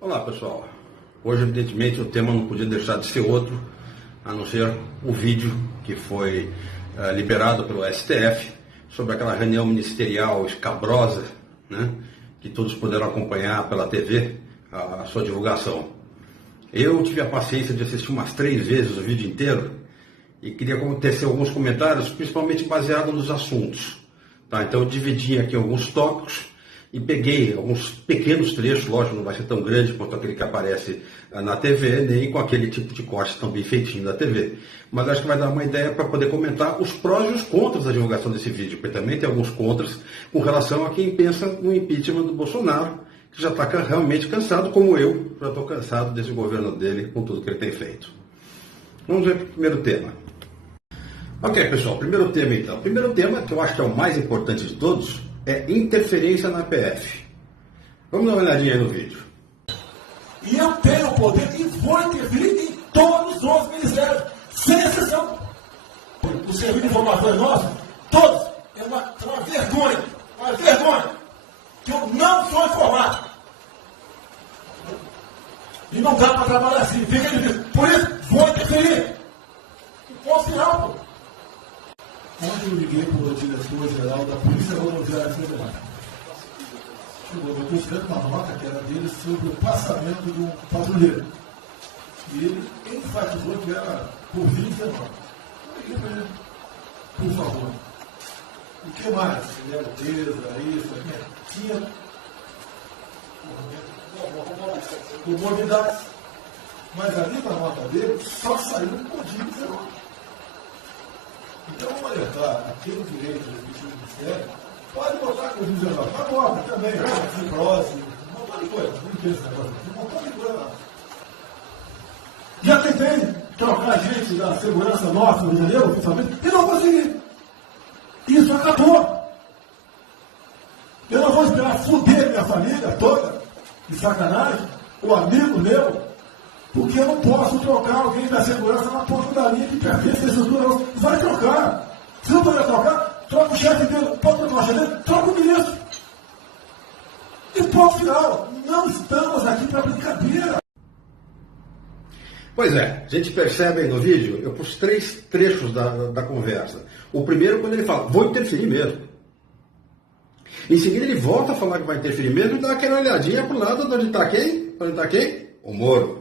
Olá pessoal, hoje evidentemente o tema não podia deixar de ser outro, a não ser o vídeo que foi liberado pelo STF sobre aquela reunião ministerial escabrosa, né, que todos puderam acompanhar pela TV, a sua divulgação. Eu tive a paciência de assistir umas 3 vezes o vídeo inteiro e queria tecer alguns comentários, principalmente baseados nos assuntos. Tá? Então eu dividi aqui alguns tópicos e peguei alguns pequenos trechos, lógico, não vai ser tão grande quanto aquele que aparece na TV, nem com aquele tipo de corte tão bem feitinho da TV. Mas acho que vai dar uma ideia para poder comentar os prós e os contras da divulgação desse vídeo, porque também tem alguns contras com relação a quem pensa no impeachment do Bolsonaro, que já está realmente cansado, como eu, já estou cansado desse governo dele, com tudo que ele tem feito. Vamos ver o primeiro tema. Ok, pessoal, primeiro tema então. Primeiro tema, que eu acho que é o mais importante de todos, é interferência na PF. Vamos dar uma olhadinha aí no vídeo. E eu tenho o poder e vou interferir em todos os ministérios, sem exceção. O serviço de informações nosso, todos, é uma vergonha, que eu não sou informado. E não dá para trabalhar assim, fica difícil. Por isso, vou interferir. E posso final, pô. Ontem eu liguei para o diretor-geral da Polícia Rodoviária Federal. Chegou, eu estou escrevendo uma nota que era dele sobre o passamento de um patrulheiro. E ele enfatizou que era por 29. Eu liguei para ele, por favor. O que mais? Limpeza, isso, aqui. Tinha comorbidades. Mas ali na nota dele só saiu um código 19. Então, vamos alertar a quem direito do Ministério, pode botar com o 19, mas bota também, fibrose, um montão de coisa, não tem esse negócio, um montão de coisa lá. Já tentei trocar gente da segurança nossa no Rio de Janeiro, oficialmente, e não consegui. Isso acabou. Eu não vou esperar fuder minha família toda, de sacanagem, o amigo meu, porque eu não posso trocar alguém da segurança na ponta da linha que pertence a estrutura. Vai trocar. Se não puder trocar, troca o chefe dele. Pode trocar o chefe dele, troca o ministro. E ponto final. Não estamos aqui para brincadeira. Pois é, a gente percebe aí no vídeo, eu pus 3 trechos da conversa. O primeiro, quando ele fala, vou interferir mesmo. Em seguida, ele volta a falar que vai interferir mesmo e dá aquela olhadinha para o lado de onde está quem? Onde está quem? O Moro.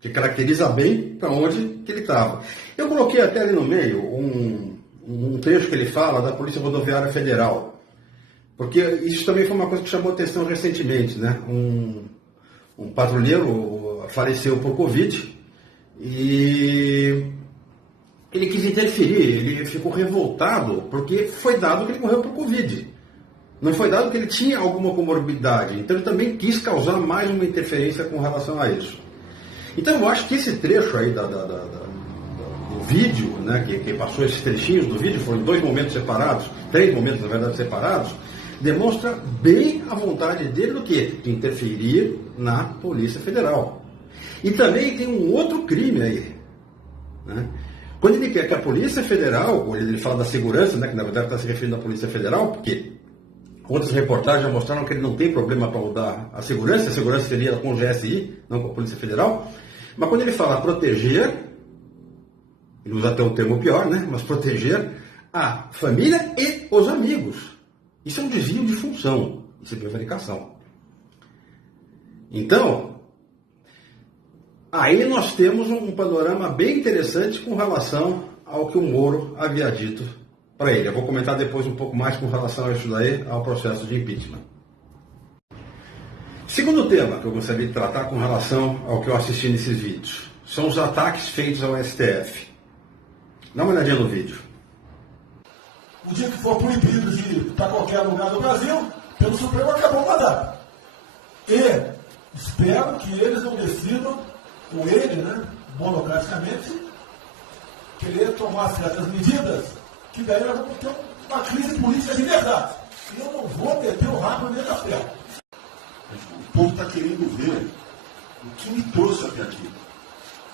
Que caracteriza bem para onde que ele estava. Eu coloquei até ali no meio um trecho que ele fala da Polícia Rodoviária Federal, porque isso também foi uma coisa que chamou atenção recentemente, né? Um patrulheiro faleceu por Covid e ele quis interferir, ele ficou revoltado porque foi dado que ele morreu por Covid. Não foi dado que ele tinha alguma comorbidade, então ele também quis causar mais uma interferência com relação a isso. Então eu acho que esse trecho aí do vídeo, né, que passou esses trechinhos do vídeo, foram 2 momentos separados, 3 momentos na verdade separados, demonstra bem a vontade dele do quê? De interferir na Polícia Federal. E também tem um outro crime aí, né? Quando ele quer que a Polícia Federal, ou ele fala da segurança, né, que na verdade está se referindo à Polícia Federal, porque outras reportagens já mostraram que ele não tem problema para mudar a segurança seria com o GSI, não com a Polícia Federal. Mas quando ele fala proteger, ele usa até um termo pior, né? Mas proteger a família e os amigos. Isso é um desvio de função, isso é prevaricação. Então, aí nós temos um panorama bem interessante com relação ao que o Moro havia dito para ele. Eu vou comentar depois um pouco mais com relação a isso daí, ao processo de impeachment. Segundo tema que eu gostaria de tratar com relação ao que eu assisti nesses vídeos, são os ataques feitos ao STF. Dá uma olhadinha no vídeo. O dia que for proibido de ir para qualquer lugar do Brasil, pelo Supremo acabou o mandato. E espero que eles não decidam, ou ele, né, monocraticamente, querer tomar certas medidas que daí nós vamos ter uma crise política de verdade. E eu não vou meter o rabo dentro das pernas. O povo está querendo ver o que me trouxe até aqui.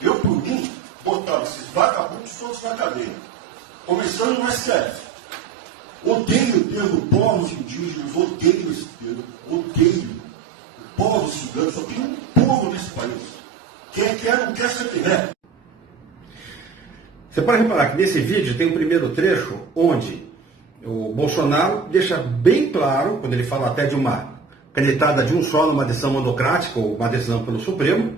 Eu, por mim, botava esses vagabundos todos na cadeia. Começando no STF. Odeio o termo povos indígenas, odeio esse termo, odeio. O povo cigano, só tem um povo povo desse país. Quer, não quer, você tem. Você pode reparar que nesse vídeo tem um primeiro trecho onde o Bolsonaro deixa bem claro, quando ele fala até de uma canetada de um só numa decisão monocrática ou uma decisão pelo Supremo,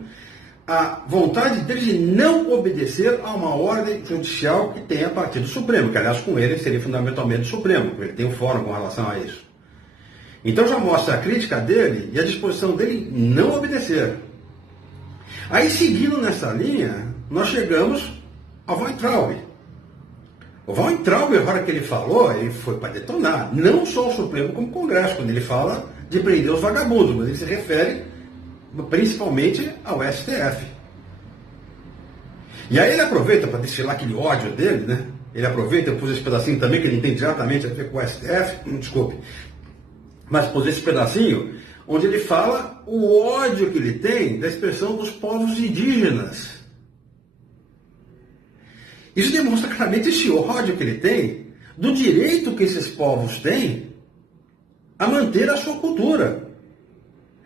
a vontade dele de não obedecer a uma ordem judicial que tem a partir do Supremo, que aliás com ele seria fundamentalmente o Supremo, porque ele tem um fórum com relação a isso. Então já mostra a crítica dele e a disposição dele em não obedecer. Aí seguindo nessa linha, nós chegamos ao Weintraub. O Weintraub, a hora que ele falou, ele foi para detonar, não só o Supremo como o Congresso, quando ele fala de prender os vagabundos, mas ele se refere principalmente ao STF. E aí ele aproveita para destilar aquele ódio dele, né? Ele aproveita, eu pus esse pedacinho também, que ele tem diretamente a ver com o STF, desculpe, mas pus esse pedacinho onde ele fala o ódio que ele tem da expressão dos povos indígenas. Isso demonstra claramente esse ódio que ele tem do direito que esses povos têm a manter a sua cultura.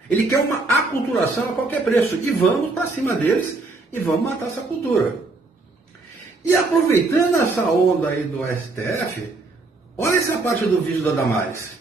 Ele quer uma aculturação a qualquer preço. E vamos para cima deles e vamos matar essa cultura. E aproveitando essa onda aí do STF, olha essa parte do vídeo da Damares.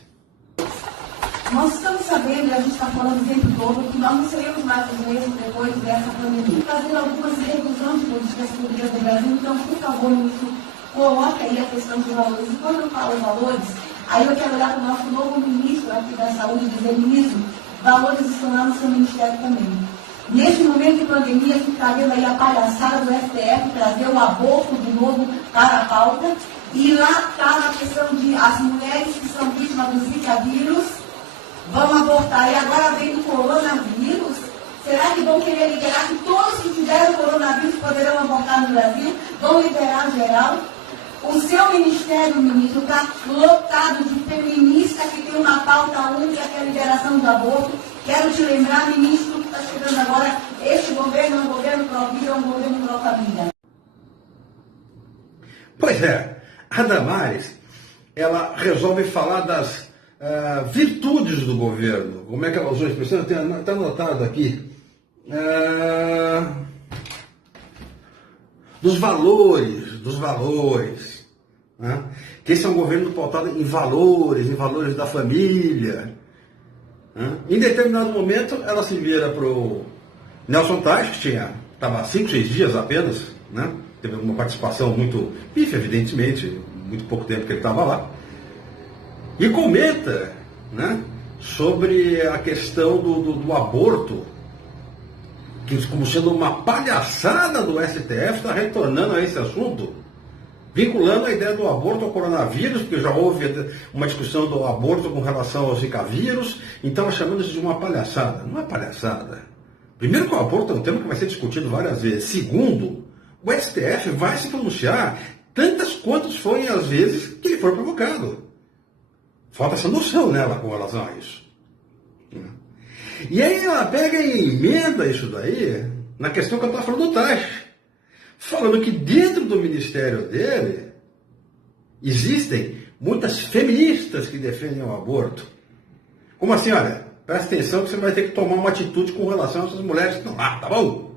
Nós estamos sabendo, e a gente está falando o tempo todo, que nós não seremos mais os mesmos depois dessa pandemia. Fazendo algumas revisões de políticas públicas do Brasil, então, por favor, ministro, coloque aí a questão dos valores. E quando eu falo valores, aí eu quero olhar para o nosso novo ministro aqui da Saúde e dizer, ministro, valores estão lá no seu ministério também. Neste momento de pandemia, a gente está vendo aí a palhaçada do STF trazer o aborto de novo para a pauta. E lá está a questão de as mulheres que são vítimas do Zika vírus vão abortar. E agora vem do coronavírus. Será que vão querer liberar que todos que tiveram coronavírus poderão abortar no Brasil? Vão liberar geral? O seu ministério, ministro, está lotado de feminista que tem uma pauta única, que é a liberação do aborto. Quero te lembrar, ministro, que está chegando agora, este governo é um governo pró-vida, é um governo pró-família. Pois é, a Damares, ela resolve falar das virtudes do governo. Como é que ela usou a expressão? Está anotado aqui. Dos valores. Né? Que esse é um governo pautado em valores da família. Né? Em determinado momento, ela se vira para o Nelson Teich, que estava há 5, 6 dias apenas, né? Teve uma participação muito pífia, evidentemente, muito pouco tempo que ele estava lá, e comenta, né, sobre a questão do aborto, que como sendo uma palhaçada do STF, está retornando a esse assunto, vinculando a ideia do aborto ao coronavírus, porque já houve uma discussão do aborto com relação ao Zika vírus, então chamando isso de uma palhaçada. Não é palhaçada. Primeiro que o aborto é um tema que vai ser discutido várias vezes. Segundo, o STF vai se pronunciar tantas quantas forem as vezes que ele for provocado. Falta essa noção nela com relação a isso. E aí ela pega e emenda isso daí na questão que eu estava falando do Teich, falando que dentro do ministério dele existem muitas feministas que defendem o aborto. Como assim? Olha, presta atenção que você vai ter que tomar uma atitude com relação a essas mulheres que estão lá, tá bom?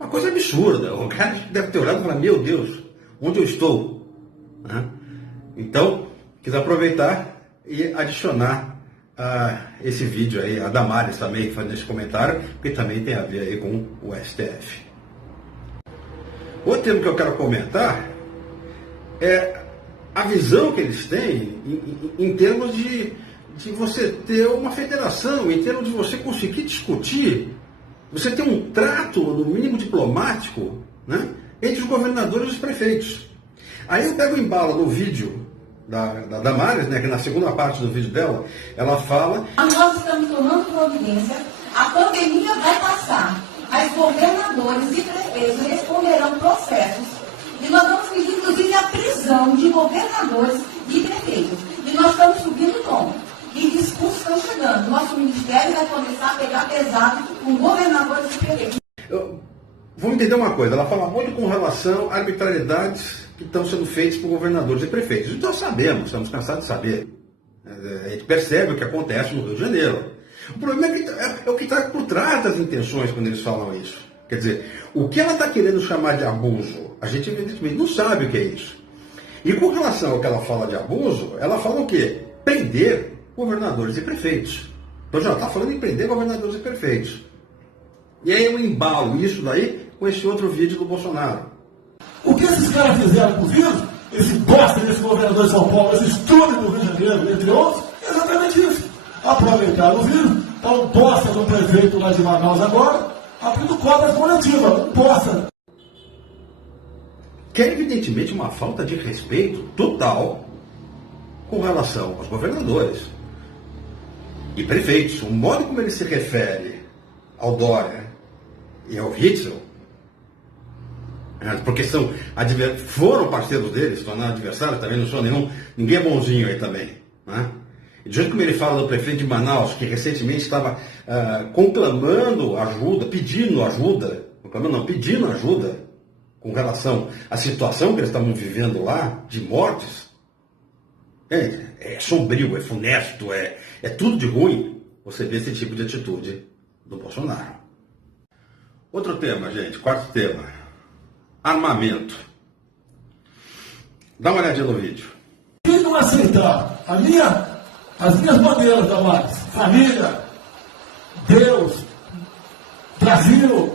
Uma coisa absurda. O cara deve ter olhado e falar, meu Deus, onde eu estou? Então, quis aproveitar e adicionar esse vídeo aí, a Damares também fazendo esse comentário, porque também tem a ver aí com o STF. Outro tema que eu quero comentar é a visão que eles têm em termos de você ter uma federação, em termos de você conseguir discutir, você ter um trato, no mínimo diplomático, né, entre os governadores e os prefeitos. Aí eu pego o embalo no vídeo da Damares, né, que na segunda parte do vídeo dela, ela fala... Nós estamos tomando providência, a pandemia vai passar, mas governadores e prefeitos responderão processos, e nós vamos pedir, inclusive, a prisão de governadores e prefeitos. E nós estamos subindo o tom. E discursos estão chegando. Nosso ministério vai começar a pegar pesado com governadores e prefeitos. Vamos entender uma coisa, ela fala muito com relação a arbitrariedades que estão sendo feitas por governadores e prefeitos. Então sabemos, estamos cansados de saber. A gente percebe o que acontece no Rio de Janeiro. O problema é o que está por trás das intenções quando eles falam isso. Quer dizer, o que ela está querendo chamar de abuso, a gente evidentemente não sabe o que é isso. E com relação ao que ela fala de abuso, ela fala o quê? Prender governadores e prefeitos. Então já está falando em prender governadores e prefeitos. E aí eu embalo isso daí com esse outro vídeo do Bolsonaro. O que esses caras fizeram com o vírus, esse bosta desse governador de São Paulo, esse estúpido do Rio de Janeiro, entre outros, é exatamente isso. Aproveitaram o vírus, está um bosta do prefeito lá de Manaus agora, abrindo cobras coletivas, um bosta. Que é evidentemente uma falta de respeito total com relação aos governadores e prefeitos. O modo como ele se refere ao Dória e ao Witzel, porque foram parceiros deles, se tornaram adversários, também não são ninguém é bonzinho aí também. Né? E do jeito como ele fala do prefeito de Manaus, que recentemente estava conclamando ajuda, pedindo ajuda com relação à situação que eles estavam vivendo lá, de mortes, é sombrio, é funesto, é tudo de ruim você vê esse tipo de atitude do Bolsonaro. Outro tema, gente, quarto tema, armamento. Dá uma olhadinha no vídeo. Quem não aceitar as minhas bandeiras da Max, família, Deus, Brasil,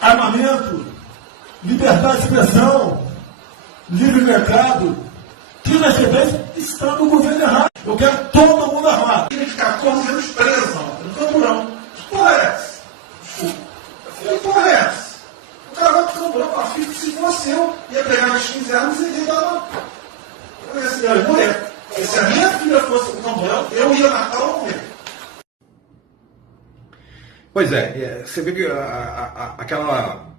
armamento, liberdade de expressão, livre mercado, que na vez está no governo errado. Eu quero todo mundo armado. Tem que ficar 14 anos preso, não vamos não. Que porra é essa? Desculpa. Que porra é essa? O cara vai pro camburão com a filha que se fosse eu, ia pegar os 15 anos e ia dar uma mulher. Se a minha filha fosse pro camburão, eu ia matar uma mulher. Pois você vê que aquela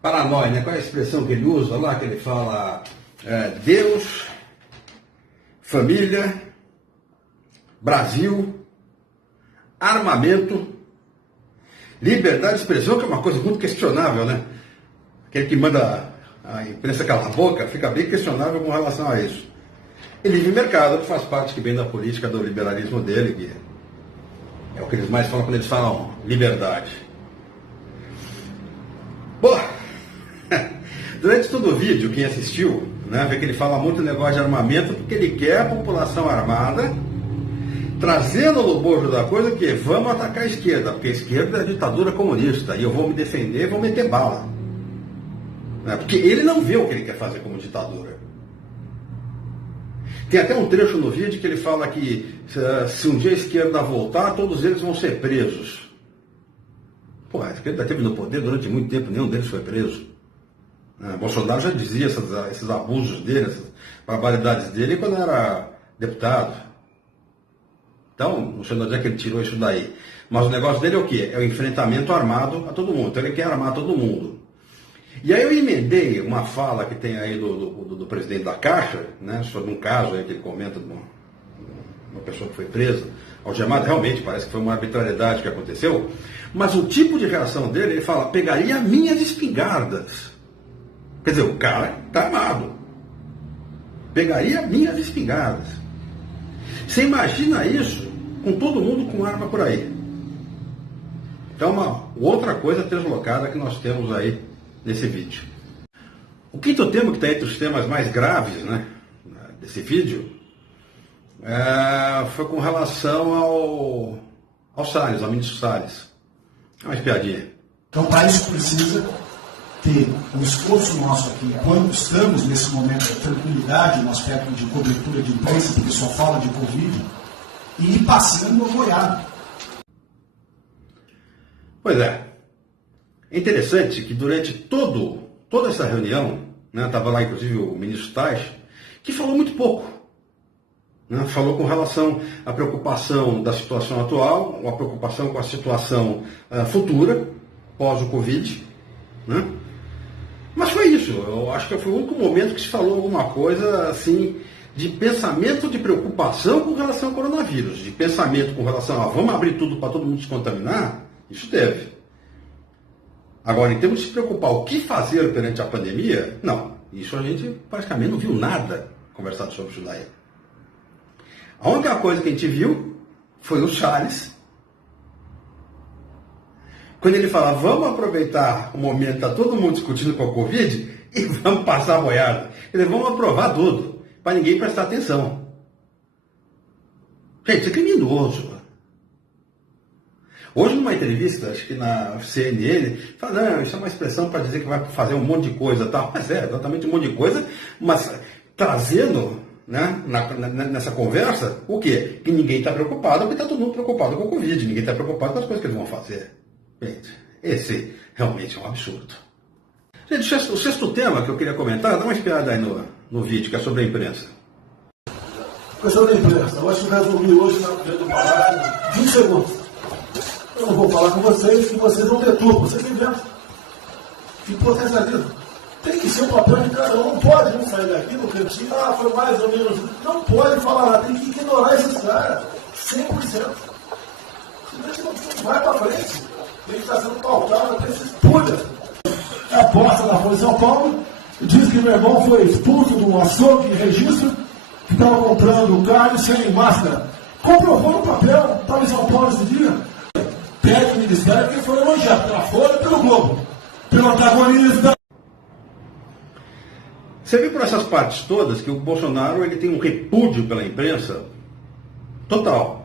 paranoia, né? Qual é a expressão que ele usa lá, que ele fala Deus, família, Brasil, armamento, liberdade de expressão, que é uma coisa muito questionável, né? Aquele que manda a imprensa calar a boca fica bem questionável com relação a isso. E livre mercado, que faz parte que vem da política do liberalismo dele, que é o que eles mais falam quando eles falam liberdade. Bom, durante todo o vídeo, quem assistiu, né, vê que ele fala muito negócio de armamento, porque ele quer a população armada, trazendo no bojo da coisa que vamos atacar a esquerda, porque a esquerda é ditadura comunista, e eu vou me defender e vou meter bala. Né, porque ele não vê o que ele quer fazer como ditadura. Tem até um trecho no vídeo que ele fala que se um dia a esquerda voltar, todos eles vão ser presos. Pô, a esquerda esteve no poder durante muito tempo, nenhum deles foi preso. Bolsonaro já dizia esses abusos dele, essas barbaridades dele quando era deputado. Então, não sei onde é que ele tirou isso daí. Mas o negócio dele é o quê? É o enfrentamento armado a todo mundo. Então ele quer armar todo mundo. E aí eu emendei uma fala que tem aí do presidente da Caixa, né, sobre um caso aí que ele comenta de uma pessoa que foi presa, algemada. Realmente parece que foi uma arbitrariedade que aconteceu. Mas o tipo de reação dele, ele fala, pegaria minhas espingardas. Quer dizer, o cara está armado. Pegaria minhas espingardas. Você imagina isso com todo mundo com arma por aí. Então, uma outra coisa deslocada que nós temos aí nesse vídeo. O quinto tema, que está entre os temas mais graves, né, desse vídeo, foi com relação ao Salles, ao ministro Salles. É uma espiadinha. Então, para isso precisa ter um esforço nosso aqui, enquanto estamos nesse momento de tranquilidade, no aspecto de cobertura de imprensa, porque só fala de Covid, e ir passando a boiada. Pois é. É interessante que durante toda essa reunião, né, estava lá inclusive o ministro Tais, que falou muito pouco. Né, falou com relação à preocupação da situação atual, a preocupação com a situação futura, pós o Covid. Né? Mas foi isso. Eu acho que foi o único momento que se falou alguma coisa assim de pensamento, de preocupação com relação ao coronavírus, de pensamento com relação a vamos abrir tudo para todo mundo se contaminar, isso teve. Agora, em termos de se preocupar o que fazer perante a pandemia, não. Isso a gente praticamente não viu nada conversado sobre isso daí. A única coisa que a gente viu foi o Salles. Quando ele fala, vamos aproveitar o momento que está todo mundo discutindo com a Covid e vamos passar a boiada. Quer dizer, vamos aprovar tudo, para ninguém prestar atenção. Gente, isso é criminoso. Hoje, numa entrevista, acho que na CNN, fala, não, isso é uma expressão para dizer que vai fazer um monte de coisa e tal. Mas é, exatamente um monte de coisa, mas trazendo, né, nessa conversa, o quê? Que ninguém está preocupado, porque está todo mundo preocupado com o Covid, ninguém está preocupado com as coisas que eles vão fazer. Gente, esse realmente é um absurdo. Gente, o sexto tema que eu queria comentar, dá uma espiada aí no vídeo, que é sobre a imprensa. Questão da imprensa, eu acho que resumi hoje na frente do palácio 20 segundos. Eu não vou falar com vocês que vocês não deturpam, vocês inventam. Que potencialismo. Tem que ser o papel de cada um, não pode não sair daqui no cantinho, foi mais ou menos. Não pode falar nada, tem que ignorar esses caras, 100%. Senão a gente não vai para frente. Tem que estar sendo pautado para esses pulhas. A posta da Folha de São Paulo diz que meu irmão foi expulso de um açougue de registro que estava comprando carne sem máscara. Comprovou no papel, estava em São Paulo esse dia. Pede o Ministério que foi elogiado pela Folha e pelo Globo. Pelo antagonista. Você viu por essas partes todas que o Bolsonaro ele tem um repúdio pela imprensa total.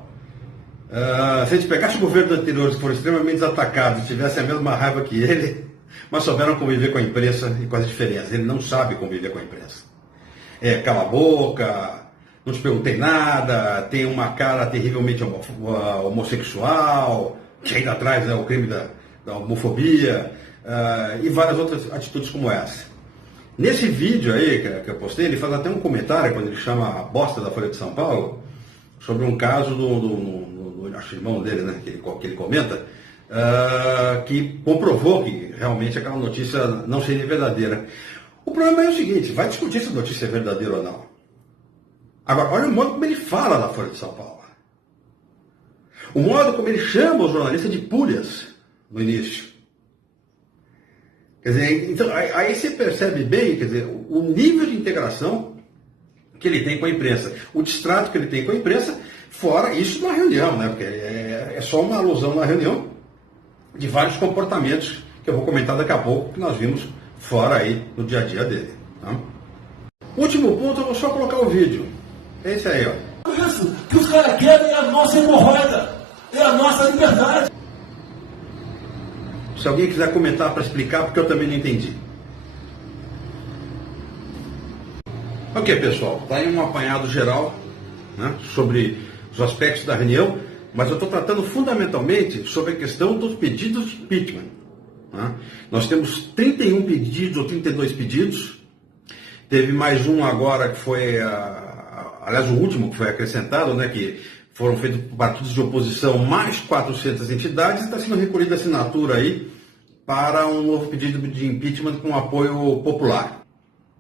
Se a gente pegasse o governo anterior que foram extremamente atacados e tivesse a mesma raiva que ele, mas souberam conviver com a imprensa e com as diferenças. Ele não sabe conviver com a imprensa. Cala a boca, não te perguntei nada, tem uma cara terrivelmente homossexual, que ainda traz, né, o crime da homofobia, e várias outras atitudes como essa. Nesse vídeo aí que eu postei, ele faz até um comentário, quando ele chama a bosta da Folha de São Paulo, sobre um caso do acho irmão dele, né, que ele comenta, que comprovou que realmente aquela notícia não seria verdadeira. O problema é o seguinte, vai discutir se a notícia é verdadeira ou não. Agora, olha o modo como ele fala da Folha de São Paulo. O modo como ele chama o jornalista de pulhas no início. Quer dizer, então, aí você percebe bem, quer dizer, o nível de integração que ele tem com a imprensa, o distrato que ele tem com a imprensa, fora isso na reunião, né? Porque é só uma alusão na reunião de vários comportamentos que eu vou comentar daqui a pouco, que nós vimos fora aí no dia a dia dele. Tá? Último ponto, eu vou só colocar o vídeo. É esse aí, ó. Isso que os caras querem é a nossa hemorroida, é a nossa liberdade. Se alguém quiser comentar para explicar, porque eu também não entendi. Ok, pessoal, está aí um apanhado geral, né, sobre os aspectos da reunião, mas eu estou tratando fundamentalmente sobre a questão dos pedidos de impeachment. Né? Nós temos 31 pedidos ou 32 pedidos, teve mais um agora que foi, aliás, o último que foi acrescentado, né, que foram feitos por partidos de oposição mais 400 entidades, e está sendo recolhida a assinatura aí para um novo pedido de impeachment com apoio popular.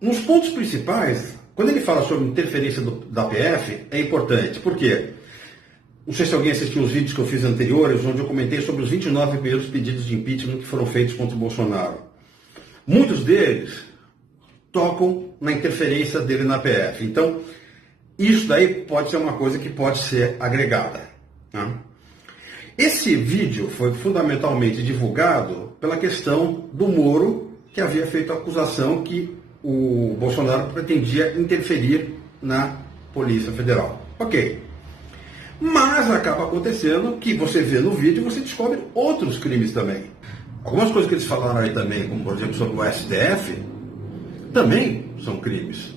Nos pontos principais, quando ele fala sobre interferência da PF, é importante. Por quê? Não sei se alguém assistiu os vídeos que eu fiz anteriores, onde eu comentei sobre os 29 primeiros pedidos de impeachment que foram feitos contra o Bolsonaro. Muitos deles tocam na interferência dele na PF. Então, isso daí pode ser uma coisa que pode ser agregada. Né? Esse vídeo foi fundamentalmente divulgado pela questão do Moro, que havia feito a acusação que o Bolsonaro pretendia interferir na Polícia Federal. Ok. Mas acaba acontecendo que você vê no vídeo e você descobre outros crimes também. Algumas coisas que eles falaram aí também, como por exemplo sobre o STF, também são crimes.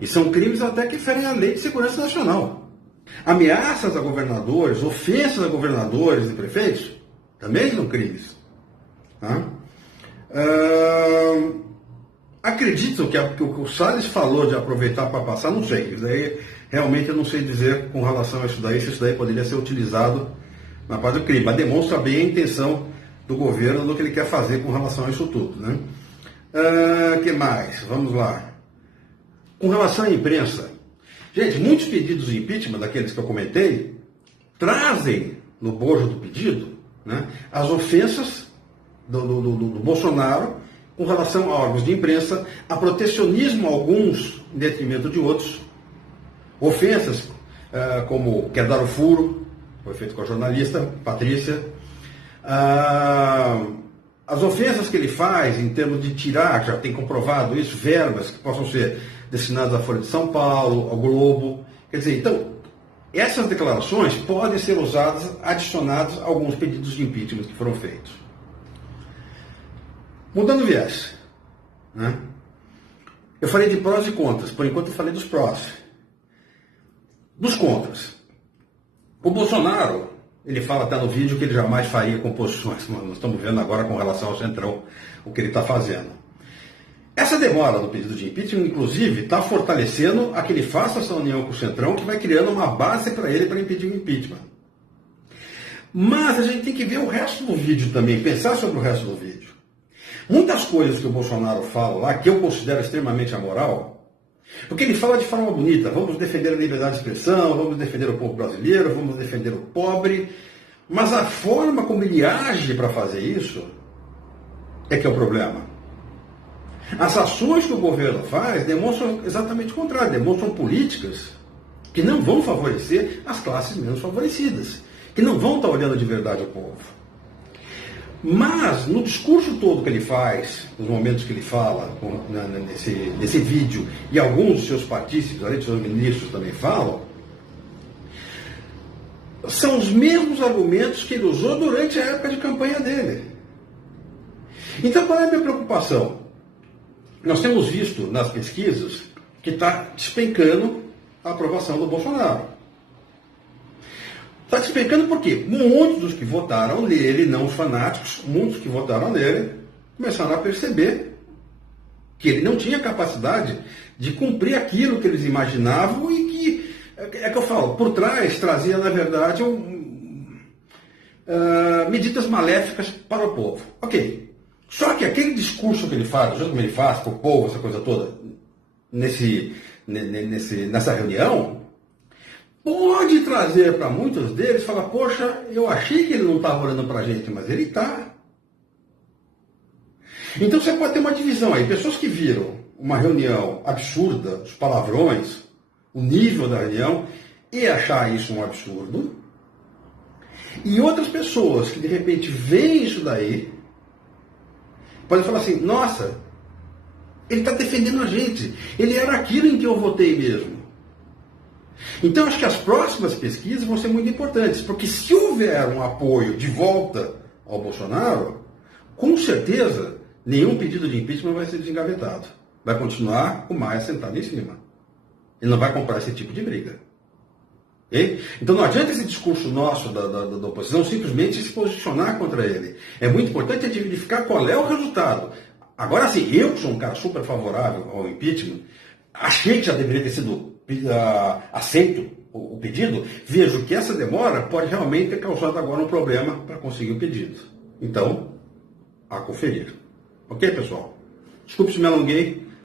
E são crimes até que ferem a Lei de Segurança Nacional. Ameaças a governadores, ofensas a governadores e prefeitos, também são crimes. Tá? Acredito que o que o Salles falou de aproveitar para passar, não sei. Isso daí, realmente eu não sei dizer com relação a isso daí, se isso daí poderia ser utilizado na parte do crime. Mas demonstra bem a intenção do governo no que ele quer fazer com relação a isso tudo. Né? Que mais? Vamos lá. Com relação à imprensa. Gente, muitos pedidos de impeachment, daqueles que eu comentei, trazem no bojo do pedido, né, as ofensas do Bolsonaro com relação a órgãos de imprensa, a protecionismo alguns em detrimento de outros, ofensas como quer dar o furo, foi feito com a jornalista Patrícia. As ofensas que ele faz em termos de tirar, já tem comprovado isso, verbas que possam ser destinadas à Folha de São Paulo, ao Globo. Quer dizer, então, essas declarações podem ser usadas, adicionadas a alguns pedidos de impeachment que foram feitos. Mudando o viés, né? Eu falei de prós e contras, por enquanto eu falei dos prós. Dos contras. O Bolsonaro, ele fala até no vídeo que ele jamais faria composições. Nós estamos vendo agora com relação ao Centrão o que ele está fazendo. Essa demora do pedido de impeachment, inclusive, está fortalecendo a que ele faça essa união com o Centrão, que vai criando uma base para ele para impedir o impeachment. Mas a gente tem que ver o resto do vídeo também, pensar sobre o resto do vídeo. Muitas coisas que o Bolsonaro fala lá, que eu considero extremamente amoral, porque ele fala de forma bonita, vamos defender a liberdade de expressão, vamos defender o povo brasileiro, vamos defender o pobre, mas a forma como ele age para fazer isso é que é o problema. As ações que o governo faz demonstram exatamente o contrário, demonstram políticas que não vão favorecer as classes menos favorecidas, que não vão estar olhando de verdade o povo. Mas, no discurso todo que ele faz, nos momentos que ele fala, nesse vídeo, e alguns dos seus partícipes, além dos seus ministros também falam, são os mesmos argumentos que ele usou durante a época de campanha dele. Então, qual é a minha preocupação? Nós temos visto nas pesquisas que está despencando a aprovação do Bolsonaro. Está despencando por quê? Muitos dos que votaram nele, não os fanáticos, muitos que votaram nele, começaram a perceber que ele não tinha capacidade de cumprir aquilo que eles imaginavam e que, é que eu falo, por trás trazia, na verdade, medidas maléficas para o povo. Ok. Só que aquele discurso que ele faz, do jeito como ele faz para o povo, essa coisa toda, nessa reunião, pode trazer para muitos deles, falar, poxa, eu achei que ele não estava olhando para a gente, mas ele está. Então você pode ter uma divisão aí, pessoas que viram uma reunião absurda, os palavrões, o nível da reunião, e achar isso um absurdo, e outras pessoas que de repente veem isso daí, podem falar assim, nossa, ele está defendendo a gente, ele era aquilo em que eu votei mesmo. Então, acho que as próximas pesquisas vão ser muito importantes, porque se houver um apoio de volta ao Bolsonaro, com certeza, nenhum pedido de impeachment vai ser desengavetado. Vai continuar o Maia sentado em cima. Ele não vai comprar esse tipo de briga. Okay? Então, não adianta esse discurso nosso da oposição simplesmente se posicionar contra ele. É muito importante a gente verificar qual é o resultado. Agora, sim, eu que sou um cara super favorável ao impeachment, achei que já deveria ter sido aceito o pedido, vejo que essa demora pode realmente ter causado agora um problema para conseguir o pedido. Então, a conferir. Ok, pessoal? Desculpe se me alonguei,